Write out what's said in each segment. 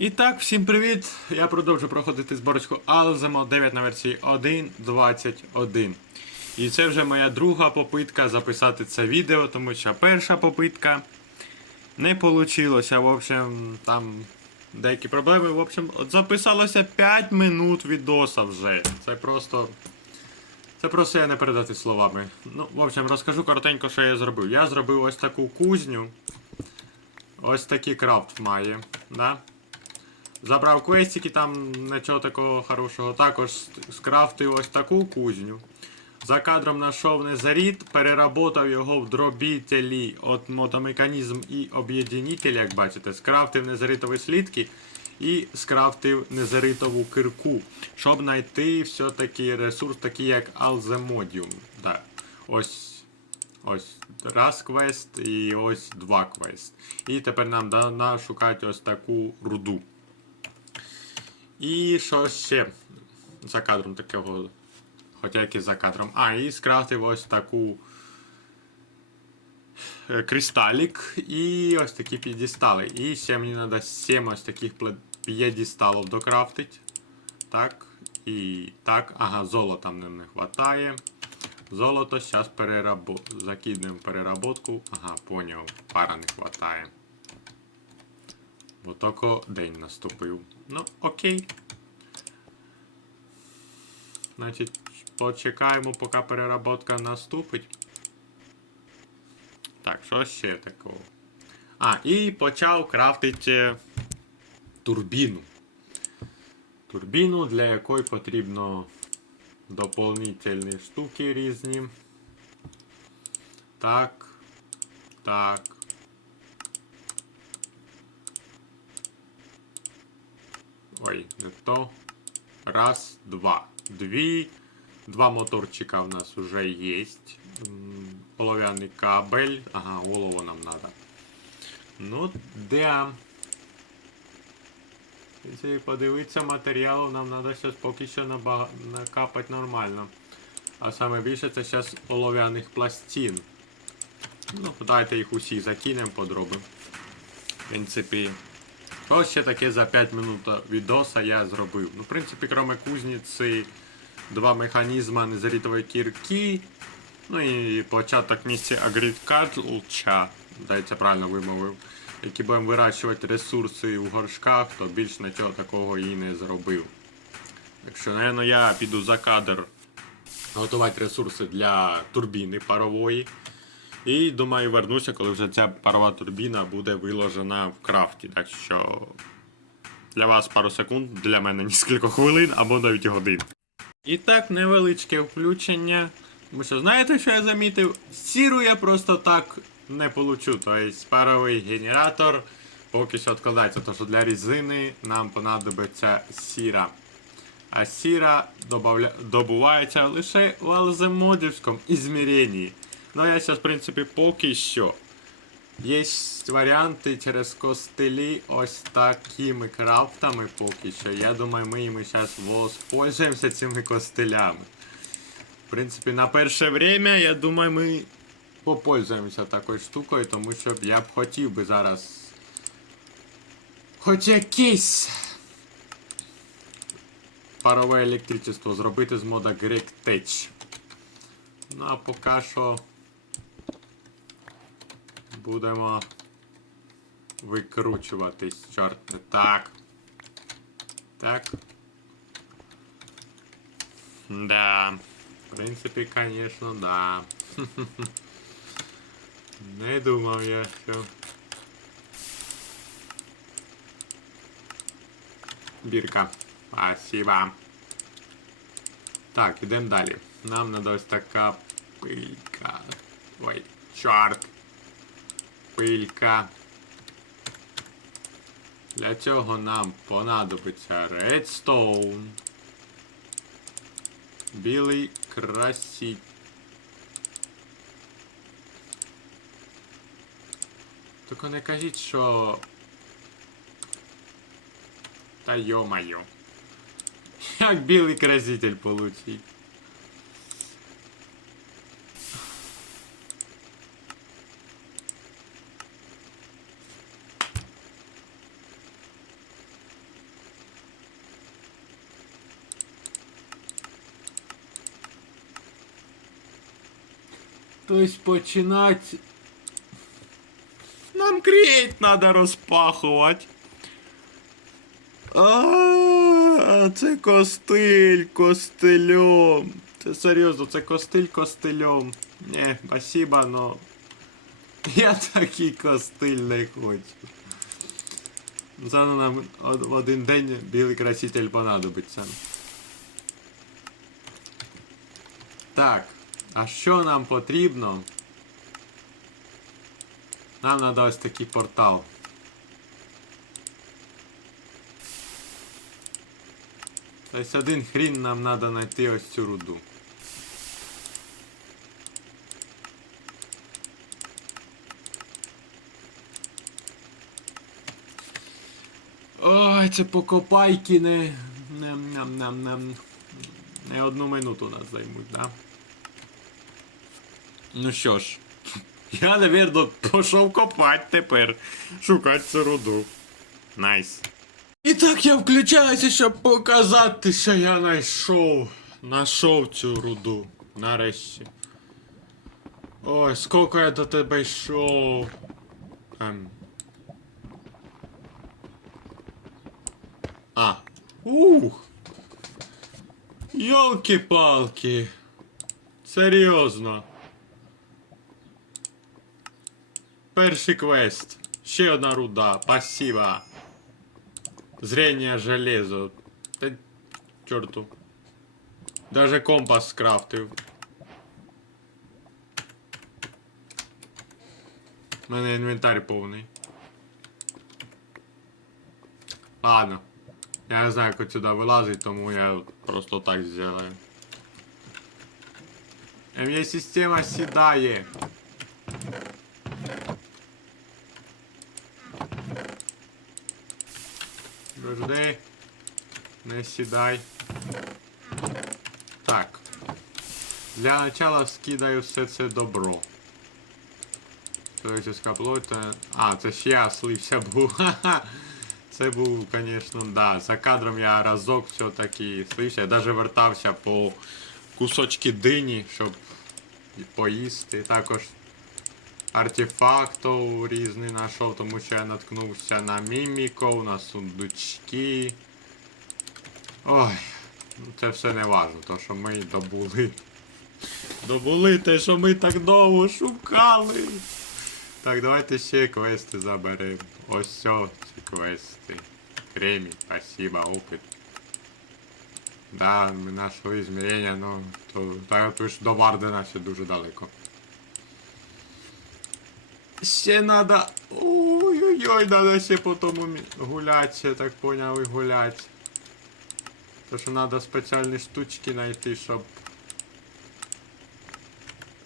І так, всім привіт! Я продовжу проходити зборочку Alzemo 9 на версії 1.21. І це вже моя друга попитка записати це відео, тому що перша попитка не вийшло. В общем, там деякі проблеми. В общем, от записалося 5 минут відоса вже. Це просто. Це просто я не передати словами. Ну, в общем, розкажу коротенько, що я зробив. Я зробив ось таку кузню. Ось такий крафт має. Да? Забрав квестики, там нічого такого хорошого. Також скрафтив ось таку кузню. За кадром знайшов незаріт, переработав його в дробітелі от мотомеханізм і об'єднітель, як бачите, скрафтив незаритові слідки і скрафтив незаритову кирку, щоб знайти все-таки ресурс, такий як Алземодіум. Да. Ось Ось раз квест і ось два квест. І тепер нам дана шукати ось таку руду. І що ще за кадром такого. Хоча як і за кадром. А, і скрафтив ось таку е, кристалік і ось такі п'єдестали. І ще мені треба 7 ось таких п'єдесталів докрафтити. Так. І так. Ага, золота нам не вистачає. Золото зараз перерабо... закинемо переработку. Ага, поняв. Пара не вистачає. Бо тільки день наступив. Ну, окей. Значить, почекаємо, поки переработка наступить. Так, що ще такого? А, і почав крафтити турбіну. Турбіну, для якої потрібно доповнительні штуки різні. Так. Так. Ой, не то. Раз, два. Дві. Два моторчика у нас уже есть. М, кабель. Ага, голову нам надо. Ну, да. Якщо подивитися матеріалу, нам треба зараз поки що наба... накапати нормально. А саме більше це зараз олов'яних пластин. Ну, давайте їх усі закинемо, подробимо. В принципі, що ще таке за 5 минут відоса я зробив? Ну, в принципі, крім кузниці, два механізми незарітової кірки. Ну і початок місця агрікальча, здається, правильно вимовив, які будемо вирощувати ресурси у горшках, то більш нічого такого і не зробив. Так що, напевно, я піду за кадр готувати ресурси для турбіни парової. І думаю, вернуся, коли вже ця парова турбіна буде виложена в крафті. Так що для вас пару секунд, для мене кілька хвилин або навіть годин. І так, невеличке включення. Тому що знаєте, що я замітив? Сіру я просто так не получу. Тобто паровий генератор поки що відкладається, тому що для різини нам понадобиться сіра. А сіра добавля... добувається лише в алземодівському ізміренні. Ну я зараз, в принципі, поки що. Є варіанти через костелі ось такими крафтами поки що. Я думаю, ми їм зараз воспользуємося цими костелями. В принципі, на перше время, я думаю, ми попользуємося такою штукою, тому що я б хотів би зараз. Хоч якийсь парове електричество зробити з мода Greek Tech. Ну а поки що будемо викручуватись, чорт не так. Так. Да. В принципі, конечно, да. Не думав я, що. Бірка. Спасибо. Так, ідемо далі. Нам надо ось така пилька. Ой, чорт. Пилька. Для цього нам понадобиться редстоун. Білий краситель. Тільки не кажіть, що. Та йо-моє. Як білий краситель получить? Хтось починати. Нам крейт треба розпахувати. А, це костиль костильом. Це серйозно, це костиль костильом. Не, спасибо, но. Я такий костиль не хочу. Зараз нам в один день білий краситель понадобиться. Так, а що нам потрібно? Нам треба ось такий портал. Тобто один хрін нам треба знайти ось цю руду. Ой, це покопайки не. Ням, ням, ням, ням. Не одну минуту нас займуть, да? Ну що ж, я, навірно, пішов копати тепер. Шукати руду. Найс. І так я включаюся, щоб показати, що я знайшов. Нашов цю руду. Нарешті. Ой, скільки я до тебе йшов. Ем. А. Ух. Йолки-палки. Серйозно. Перший квест. Ще одна руда. Спасибо. Зрение железо. Та чорту. Даже компас скрафтив. У мене інвентар повний. Ладно. Я не знаю, як сюди вилазить, тому я просто так зроблю. Моя система сідає. Подожди. Не сідай. Так. Для начала скидаю все це добро. Человеческая плоть. та- А, це ще я слився був. Це був, звісно, да. За кадром я разок все-таки слився. Я навіть вертався по кусочки дині, щоб поїсти. Також артефактів різних знайшов, тому що я наткнувся на міміков, на сундучки. Ой, ну це все не важно, то що ми добули. Добули те, що ми так довго шукали. Так, давайте ще квести заберемо. Ось все, квести. Кремінь, спасибо, опит. Да, ми знайшли змірення, ну, то, так, то ж до Вардена ще дуже далеко. Ще надо. Ой-ой-ой, надо ще по тому гулять, я так поняв, і гулять. То що надо спеціальні штучки знайти, щоб.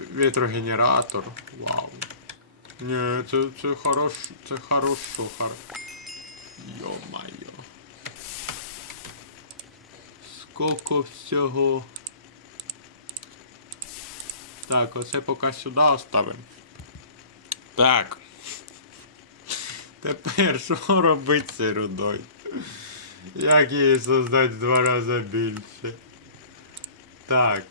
Вітрогенератор. Вау. Ні, це, це хорош, це хорошо, хар. Йо-майо. Сколько всього. Так, оце поки сюди оставимо. Так. Тепер що робити з рудою? Як її создати в два рази більше? Так.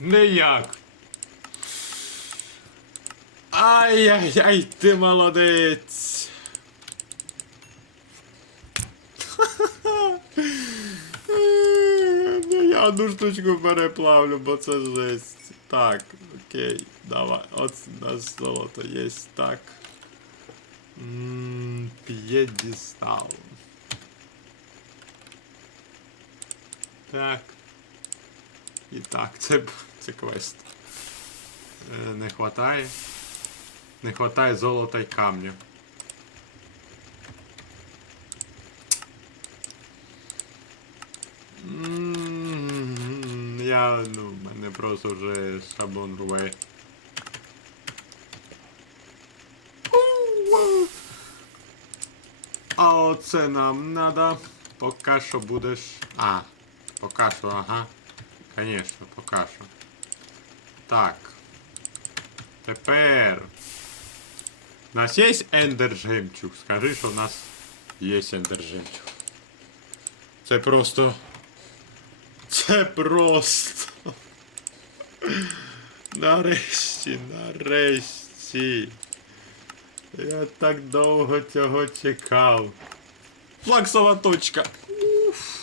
Ніяк. Ай-яй-яй, ти молодець. Ну я одну штучку переплавлю, бо це жесть. Так, окей, давай. От у нас золото є так. П'єдістал. Так. І так, це, це квест. Е, не хватає. Не хватає золота й камня. Я, ну, мене просто вже шаблон рве. А оце нам надо. Поки що будеш. А, поки що, ага. Конечно, поки що. Так. Тепер. У нас є ендер жемчуг? Скажи, що у нас є ендер жемчуг. Це просто. Це просто. Нарешті, нарешті. Я так довго цього чекав. Флаксова точка. Уф.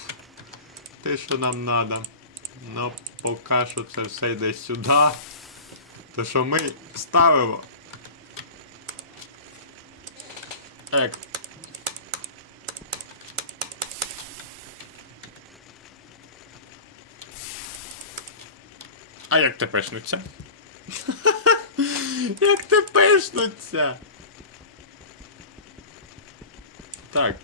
Те, що нам треба. Ну, поки що це все йде сюди. То що ми ставимо. Ек. А як ти пешнуться? як ти пешнуться? Так.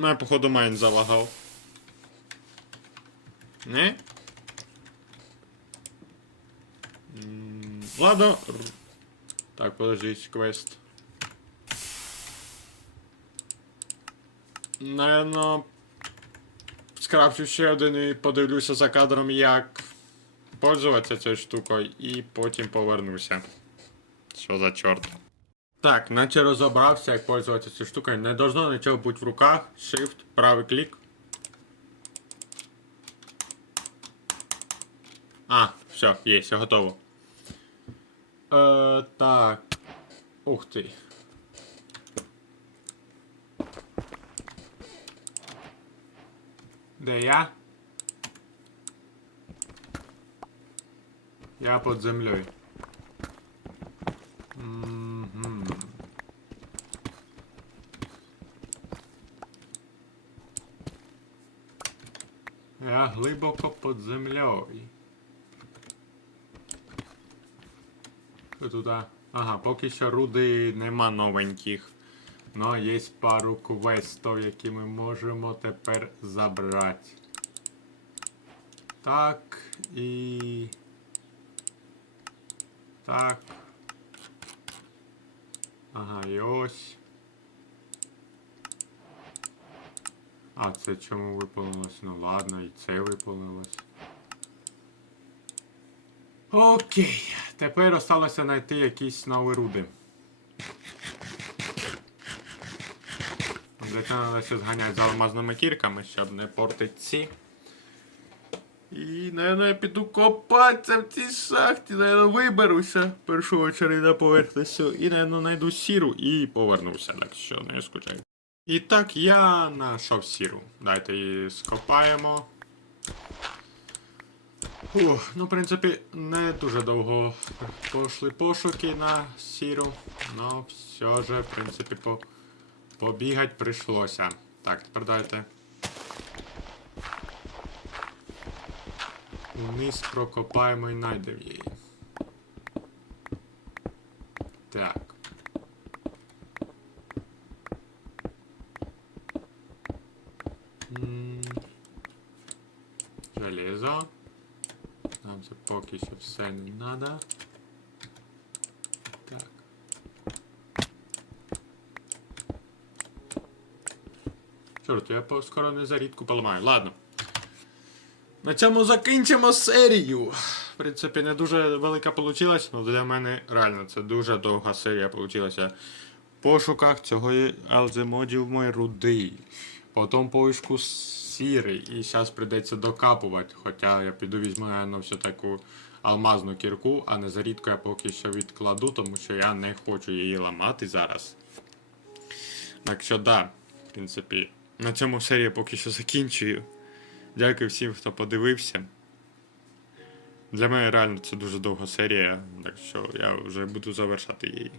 Ну, я, походу, майн залагав. Не? Ладно. Так, подождіть, квест. Наверно. Скрафчу ще один і подивлюся за кадром, як пользуватися цією штукою, і потім повернуся. Що за чорт? Так, наче розібрався, як пользуватися цією штукою. Не должно нічого бути в руках. Shift, правий клік. А, все, є, все готово. Е, так. Ух ти. Де я? Я під землею. Мгм. Я під землею. Що туди? Ага, поки що руди нема новеньких. Но є пару квестів, які ми можемо тепер забрати. Так і. Так. Ага, і ось. А, це чому виповнилось? Ну ладно, і це виповнилось. Окей, тепер осталося знайти якісь руди. Треба зганяти за алмазними кірками, щоб не портити ці. І, наверное, я піду копатися в цій шахті, наверное, виберуся в першу очередь на поверхню. І, наверное, знайду сіру і повернуся, так що не скучай. І так я знайшов сіру. Дайте її скопаємо. Ух, ну, в принципі, не дуже довго пошли пошуки на сіру. Ну, все же, в принципі, по... побігать прийшлося. Так, тепер дайте. Вниз прокопаємо і знайдемо її. Так. М, Железо. Нам це поки що все не треба. Так. Чорт, я скоро не зарідку поламаю. Ладно. На цьому закінчимо серію. В принципі, не дуже велика вийшла, але для мене реально це дуже довга серія вийшла. В пошуках цього алземодів мої руди. Потім пошуку сірий. І зараз прийдеться докапувати. Хоча я піду візьму, наверно, все таку алмазну кірку, а не зарідку я поки що відкладу, тому що я не хочу її ламати зараз. Так що да, в принципі, на цьому серію поки що закінчую. Дякую всім, хто подивився. Для мене реально це дуже довга серія, так що я вже буду завершати її.